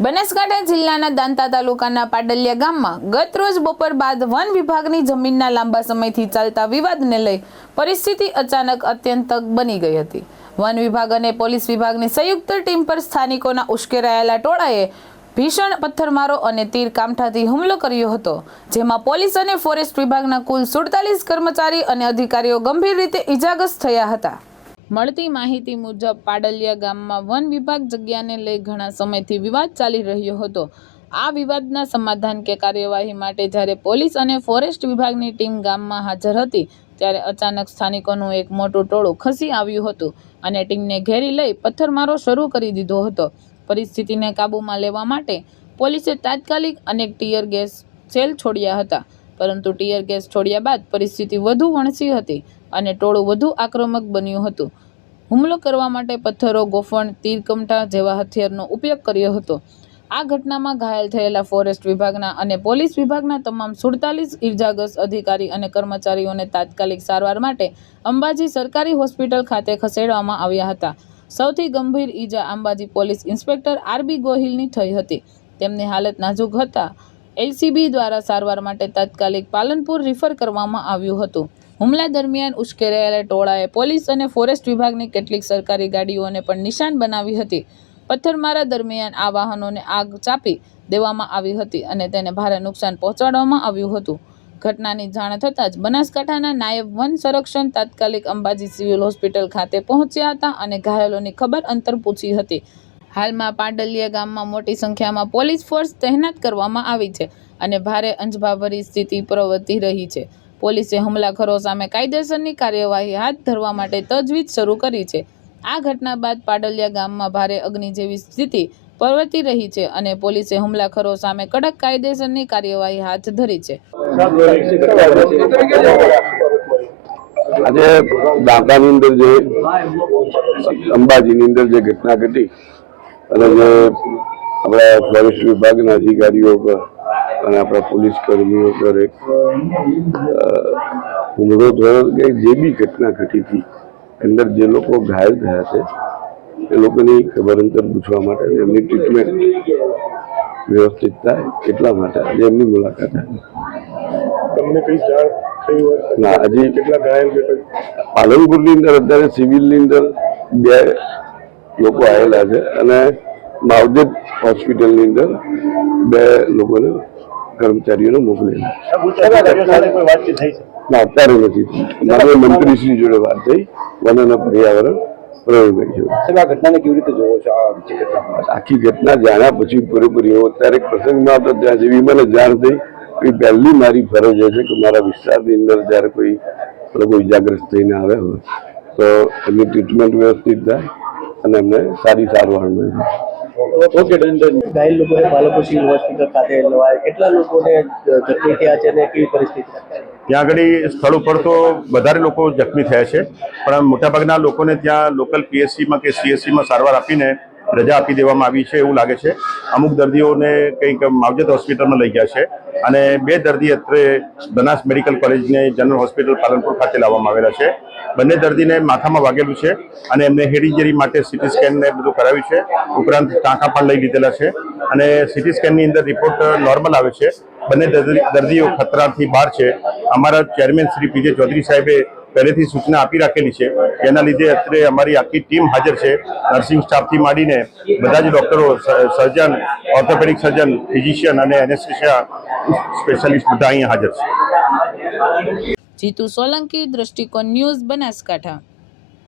બનાસકાંઠા જિલ્લાના દાંતા તાલુકાના પાડલિયા ગામમાં ગત રોજ બપોર બાદ વન વિભાગની જમીનના લાંબા સમયથી ચાલતા વિવાદને લઈ પરિસ્થિતિ અચાનક અત્યંતક બની ગઈ હતી। વન વિભાગ અને પોલીસ વિભાગની સંયુક્ત ટીમ પર સ્થાનિકોના ઉશ્કેરાયેલા ટોળાએ ભીષણ પથ્થરમારો અને તીર કામઠાથી હુમલો કર્યો હતો, જેમાં પોલીસ અને ફોરેસ્ટ વિભાગના કુલ 47 કર્મચારી અને અધિકારીઓ ગંભીર રીતે ઇજાગ્રસ્ત થયા હતા। મળતી માહિતી મુજબ પાડલિયા ગામમાં વન વિભાગ જગ્યાને લઈ ઘણા સમયથી વિવાદ ચાલી રહ્યો હતો। આ વિવાદના સમાધાન કે કાર્યવાહી માટે જ્યારે પોલીસ અને ફોરેસ્ટ વિભાગની ટીમ ગામમાં હાજર હતી, ત્યારે અચાનક સ્થાનિકોનું એક મોટું ટોળું ખસી આવ્યું હતું અને ટીમને ઘેરી લઈ પથ્થરમારો શરૂ કરી દીધો હતો। પરિસ્થિતિને કાબૂમાં લેવા માટે પોલીસે તાત્કાલિક અનેક ટીયર ગેસ સેલ છોડ્યા હતા, પરંતુ ટીયર ગેસ છોડ્યા બાદ પરિસ્થિતિ વધુ વણસી હતી અને ટોળું વધુ આક્રમક બન્યું હતું। હુમલો કરવા માટે પથ્થરો, ગોફણ, તીર કમઠા જેવા હથિયારનો ઉપયોગ કર્યો હતો। આ ઘટનામાં ઘાયલ થયેલા ફોરેસ્ટ વિભાગના અને પોલીસ વિભાગના તમામ 47 ઇજાગ્રસ્ત અધિકારી અને કર્મચારીઓને તાત્કાલિક સારવાર માટે અંબાજી સરકારી હોસ્પિટલ ખાતે ખસેડવામાં આવ્યા હતા। સૌથી ગંભીર ઈજા અંબાજી પોલીસ ઇન્સ્પેક્ટર આરબી ગોહિલની થઈ હતી। તેમની હાલત નાજુક હતા। એલસીબી દ્વારા સારવાર માટે તાત્કાલિક પાલનપુર રિફર કરવામાં આવ્યું હતું। હુમલા દરમિયાન ઉશ્કેરાયેલા ટોળાએ પોલીસ અને ફોરેસ્ટ વિભાગની કેટલીક સરકારી ગાડીઓને પણ નિશાન બનાવી હતી। પથ્થરમારા દરમિયાન આ વાહનોને આગ ચાંપી દેવામાં આવી હતી અને તેને ભારે નુકસાન પહોંચાડવામાં આવ્યું હતું। ઘટનાની જાણ થતાં જ બનાસકાંઠાના નાયબ વન સંરક્ષક તાત્કાલિક અંબાજી સિવિલ હોસ્પિટલ ખાતે પહોંચ્યા હતા અને ઘાયલોની ખબર અંતર પૂછી હતી। હાલમાં પાડલિયા ગામમાં મોટી સંખ્યામાં પોલીસ ફોર્સ તહેનાત કરવામાં આવી છે અને ભારે અંજભાભરી સ્થિતિ પ્રવર્તી રહી છે। પોલીસે હુમલાખોરો સામે કાયદેસરની કાર્યવાહી હાથ ધરવા માટે તજવીજ શરૂ કરી છે। આ ઘટના બાદ પાડલિયા ગામમાં ભારે અગ્નિ જેવી સ્થિતિ પ્રવર્તી રહી છે અને પોલીસે હુમલાખોરો સામે કડક કાયદેસરની કાર્યવાહી હાથ ધરી છે। આજે દાંતાની અંદર જે અંબાજીની અંદર જે ઘટના ઘટી અને જે આપણા ફોરેસ્ટ વિભાગના અધિકારીઓ પર અને આપણા પોલીસ કર્મીઓ પર એક હુમલો થયો કે જે બી ઘટના ઘટી હતી અંદર જે લોકો ઘાયલ થયા છે એ લોકોની ખબર અંતર પૂછવા માટે એમની ટ્રીટમેન્ટ વ્યવસ્થિત થાય એટલા માટે આજે એમની મુલાકાત આવી। તમને કઈ જાણ થઈ હોય? ના, હજી કેટલા ઘાયલ? પાલનપુરની અંદર અત્યારે સિવિલની અંદર 2 લોકો આવેલા છે અને માવજત હોસ્પિટલની અંદર 2 લોકોને કર્મચારીઓને મોકલેલા છે। ના, અત્યારે નથી થઈ। માનનીય મંત્રીશ્રી જોડે વાત થઈ, વન અને પર્યાવરણ પ્રવીણભાઈ જોડે। ઘટનાને કેવી રીતે જોવો છો? આખી ઘટના જાણ્યા પછી પૂરેપૂરી એવો અત્યારે પ્રસંગમાં હતો ત્યાં જેવી મને જાણ થઈ એ પહેલી મારી ફરજ હશે કે મારા વિસ્તારની અંદર જ્યારે કોઈ લોકો ઇજાગ્રસ્ત થઈને આવ્યા હોય તો એમની ટ્રીટમેન્ટ વ્યવસ્થિત થાય અને એમને સારી સારવાર મળે। ઓકે, ઘાયલ લોકોને પાલનપુર સિવિલ હોસ્પિટલ ખાતે લવાય, કેટલા લોકોને જખમી થયા છે અને કેવી પરિસ્થિતિ? ત્યાં આગળ સ્થળ ઉપર તો વધારે લોકો જખમી થયા છે, પણ મોટાભાગના લોકોને ત્યાં લોકલ પીએચસીમાં કે સીએચસીમાં સારવાર આપીને રજા આપી દેવામાં આવી છે એવું લાગે છે। અમુક દર્દીઓને કંઈક માવજત હોસ્પિટલમાં લઈ ગયા છે અને 2 દર્દી અત્રે બનાસ મેડિકલ કોલેજને જનરલ હોસ્પિટલ પાલનપુર ખાતે લાવવામાં આવેલા છે। બંને દર્દીને માથામાં વાગેલું છે અને એમને હેડ ઇન્જરી માટે સીટી સ્કેન ને બધું કરાવ્યું છે, ઉપરાંત ટાંકા પણ લઈ લીધેલા છે અને સીટી સ્કેનની અંદર રિપોર્ટ નોર્મલ આવે છે। બંને દર્દીઓ ખતરાથી બહાર છે। અમારા ચેરમેન શ્રી પીજે ચૌધરી સાહેબે પહેલેથી સૂચના આપી રાખેલી છે, એના લીધે અત્યારે અમારી આખી ટીમ હાજર છે। નર્સિંગ સ્ટાફથી માંડીને બધા જ ડૉક્ટરો, સર્જન, ઓર્થોપેડિક સર્જન, ફિઝિશિયન અને એનેસ્થેસિયા સ્પેશિયાલિસ્ટ બધા અહીંયા હાજર છે। જીતુ સોલંકી, દ્રષ્ટિકોણ ન્યૂઝ, બનાસકાંઠા।